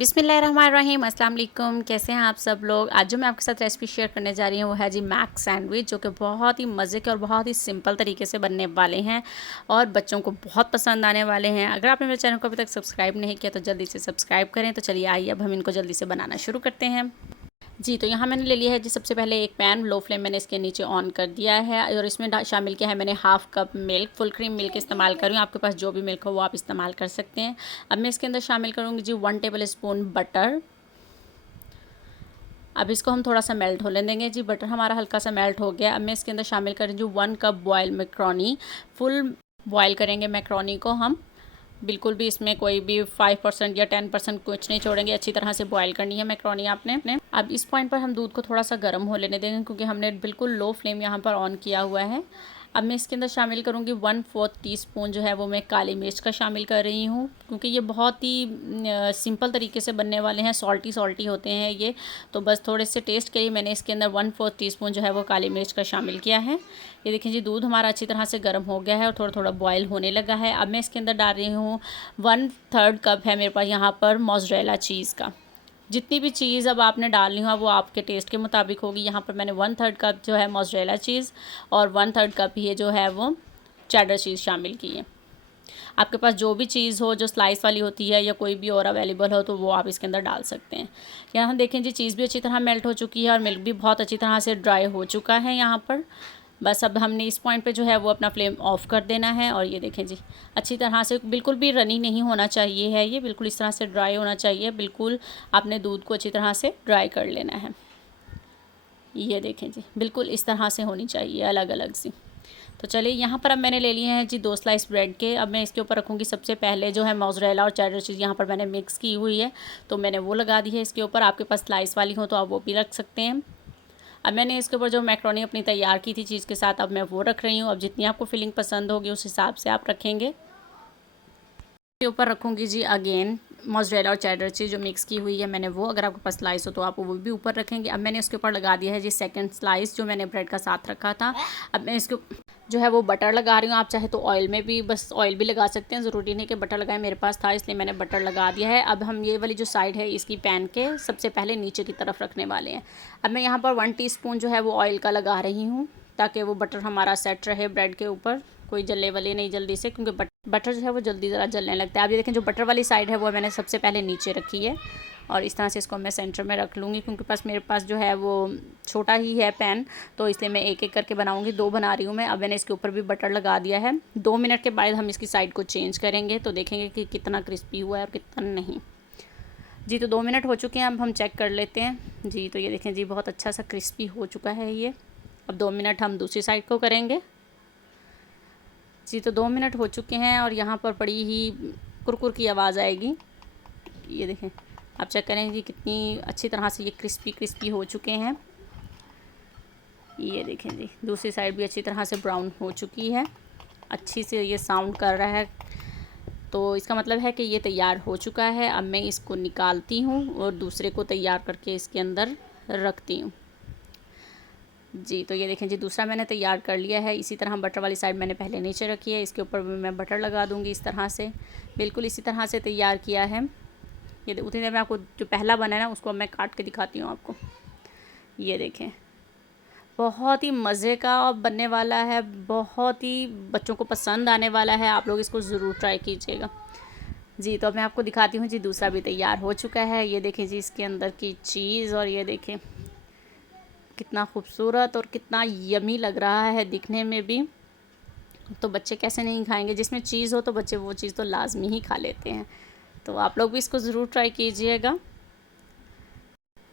बिस्मिल्लाहिर्रहमानिर्रहीम, अस्सलाम वालेकुम। कैसे हैं आप सब लोग। आज जो मैं आपके साथ रेसिपी शेयर करने जा रही हूँ वो है जी मैक सैंडविच, जो कि बहुत ही मज़े के और बहुत ही सिंपल तरीके से बनने वाले हैं और बच्चों को बहुत पसंद आने वाले हैं। अगर आपने मेरे चैनल को अभी तक सब्सक्राइब नहीं किया तो जल्दी से सब्सक्राइब करें। तो चलिए आइए अब हम इनको जल्दी से बनाना शुरू करते हैं। जी, तो यहाँ मैंने ले लिया है जी सबसे पहले एक पैन, लो फ्लेम मैंने इसके नीचे ऑन कर दिया है और इसमें शामिल किया है मैंने half cup milk, full cream milk इस्तेमाल कर रही हूँ। आपके पास जो भी मिल्क हो वो आप इस्तेमाल कर सकते हैं। अब मैं इसके अंदर शामिल करूँगी जी 1 टेबल स्पून बटर। अब इसको हम थोड़ा सा मेल्ट होने देंगे जी। बटर हमारा हल्का सा मेल्ट हो गया। अब मैं इसके अंदर शामिल कर रही हूँ 1 cup boil macaroni. Full boil करेंगे मैक्रोनी को हम, बिल्कुल भी इसमें कोई भी 5% या 10% कुछ नहीं छोड़ेंगे। अच्छी तरह से बॉयल करनी है मैक्रोनी आपने। अब इस पॉइंट पर हम दूध को थोड़ा सा गर्म हो लेने देंगे क्योंकि हमने बिल्कुल लो फ्लेम यहाँ पर ऑन किया हुआ है। अब मैं इसके अंदर शामिल करूँगी 1/4 टीस्पून जो है वो मैं काली मिर्च का शामिल कर रही हूँ, क्योंकि ये बहुत ही सिंपल तरीके से बनने वाले हैं। सॉल्टी होते हैं ये, तो बस थोड़े से टेस्ट के लिए मैंने इसके अंदर 1/4 टीस्पून जो है वो काली मिर्च का शामिल किया है। ये देखिए जी, दूध हमारा अच्छी तरह से गर्म हो गया है और थोड़ा थोड़ा बॉयल होने लगा है। अब मैं इसके अंदर डाल रही हूँ 1/3 कप है मेरे पास यहाँ पर मोज़रेला चीज़ का। जितनी भी चीज़ अब आपने डालनी हो वो आपके टेस्ट के मुताबिक होगी। यहाँ पर मैंने 1/3 कप जो है मोज़रेला चीज़ और 1/3 कप ये जो है वो चेडर चीज़ शामिल की है। आपके पास जो भी चीज़ हो जो स्लाइस वाली होती है या कोई भी और अवेलेबल हो तो वो आप इसके अंदर डाल सकते हैं। यहाँ देखें जी, चीज़ भी अच्छी तरह मेल्ट हो चुकी है और मिल्क भी बहुत अच्छी तरह से ड्राई हो चुका है यहाँ पर। बस अब हमने इस पॉइंट पे जो है वो अपना फ्लेम ऑफ़ कर देना है। और ये देखें जी, अच्छी तरह से बिल्कुल भी रनी नहीं होना चाहिए है, ये बिल्कुल इस तरह से ड्राई होना चाहिए। बिल्कुल आपने दूध को अच्छी तरह से ड्राई कर लेना है। ये देखें जी, बिल्कुल इस तरह से होनी चाहिए अलग अलग सी। तो चलिए यहाँ पर अब मैंने ले लिए हैं जी 2 स्लाइस ब्रेड के। अब मैं इसके ऊपर रखूँगी सबसे पहले जो है मोज़रेला और चेडर चीज़ यहाँ पर मैंने मिक्स की हुई है, तो मैंने वो लगा दी है इसके ऊपर। आपके पास स्लाइस वाली हो तो आप वो भी रख सकते हैं। अब मैंने इसके ऊपर जो मैक्रोनी अपनी तैयार की थी चीज़ के साथ, अब मैं वो रख रही हूँ। अब जितनी आपको फिलिंग पसंद होगी उस हिसाब से आप रखेंगे। इसके ऊपर रखूँगी जी अगेन मोज़रेला और चेडर चीज़ जो मिक्स की हुई है मैंने वो, अगर आपके पास स्लाइस हो तो आप वो भी ऊपर रखेंगे। अब मैंने इसके ऊपर लगा दिया है जी सेकंड स्लाइस जो मैंने ब्रेड का साथ रखा था। अब मैं इसके जो है वो बटर लगा रही हूँ। आप चाहे तो ऑयल में भी, बस ऑयल भी लगा सकते हैं, ज़रूरी नहीं कि बटर लगाएं। मेरे पास था इसलिए मैंने बटर लगा दिया है। अब हम ये वाली जो साइड है इसकी पैन के सबसे पहले नीचे की तरफ रखने वाले हैं। अब मैं यहाँ पर 1 टीस्पून जो है वो ऑयल का लगा रही हूँ ताकि वो बटर हमारा सेट रहे ब्रेड के ऊपर, कोई जलने वाली नहीं जल्दी से, क्योंकि बटर जो है वो जल्दी ज़रा जलने लगता है। आप ये देखें जो बटर वाली साइड है वो मैंने सबसे पहले नीचे रखी है और इस तरह से इसको मैं सेंटर में रख लूँगी, क्योंकि मेरे पास जो है वो छोटा ही है पैन, तो इसलिए मैं एक एक करके बनाऊँगी। 2 बना रही हूँ मैं। अब मैंने इसके ऊपर भी बटर लगा दिया है। 2 मिनट के बाद हम इसकी साइड को चेंज करेंगे तो देखेंगे कि कितना क्रिस्पी हुआ है और कितना नहीं। जी, तो 2 मिनट हो चुके हैं, अब हम चेक कर लेते हैं। जी, तो ये देखें जी, बहुत अच्छा सा क्रिस्पी हो चुका है ये। अब 2 मिनट हम दूसरी साइड को करेंगे। जी, तो 2 मिनट हो चुके हैं और यहाँ पर बड़ी ही कुरकुर की आवाज़ आएगी। ये देखें, आप चेक करें जी कितनी अच्छी तरह से ये क्रिस्पी हो चुके हैं। ये देखें जी, दूसरी साइड भी अच्छी तरह से ब्राउन हो चुकी है, अच्छी से ये साउंड कर रहा है, तो इसका मतलब है कि ये तैयार हो चुका है। अब मैं इसको निकालती हूँ और दूसरे को तैयार करके इसके अंदर रखती हूँ। जी, तो ये देखें जी, दूसरा मैंने तैयार कर लिया है। इसी तरह बटर वाली साइड मैंने पहले नीचे रखी है, इसके ऊपर भी मैं बटर लगा दूँगी इस तरह से। बिल्कुल इसी तरह से तैयार किया है। ये उतनी देर में आपको जो पहला बना है ना उसको मैं काट के दिखाती हूँ आपको। ये देखें, बहुत ही मज़े का बनने वाला है, बहुत ही बच्चों को पसंद आने वाला है। आप लोग इसको ज़रूर ट्राई कीजिएगा। जी, तो अब मैं आपको दिखाती हूँ जी, दूसरा भी तैयार हो चुका है। ये देखें जी, इसके अंदर की चीज़, और ये देखें कितना खूबसूरत और कितना यमी लग रहा है दिखने में भी। तो बच्चे कैसे नहीं खाएंगे, जिसमें चीज़ हो तो बच्चे वो चीज़ तो लाजमी ही खा लेते हैं। तो आप लोग भी इसको ज़रूर ट्राई कीजिएगा।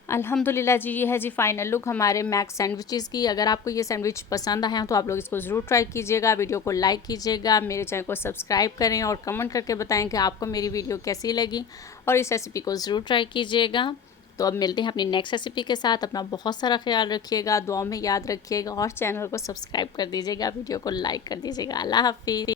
अल्हम्दुलिल्लाह जी, ये है जी फ़ाइनल लुक हमारे मैक सैंडविचेज़ की। अगर आपको ये सैंडविच पसंद आए हैं तो आप लोग इसको ज़रूर ट्राई कीजिएगा। वीडियो को लाइक कीजिएगा, मेरे चैनल को सब्सक्राइब करें और कमेंट करके बताएं कि आपको मेरी वीडियो कैसी लगी, और इस रेसिपी को ज़रूर ट्राई कीजिएगा। तो अब मिलते हैं अपनी नेक्स्ट रेसिपी के साथ। अपना बहुत सारा ख्याल रखिएगा, दुआओं में याद रखिएगा और चैनल को सब्सक्राइब कर दीजिएगा, वीडियो को लाइक कर दीजिएगा। अल्लाह हाफ़िज़।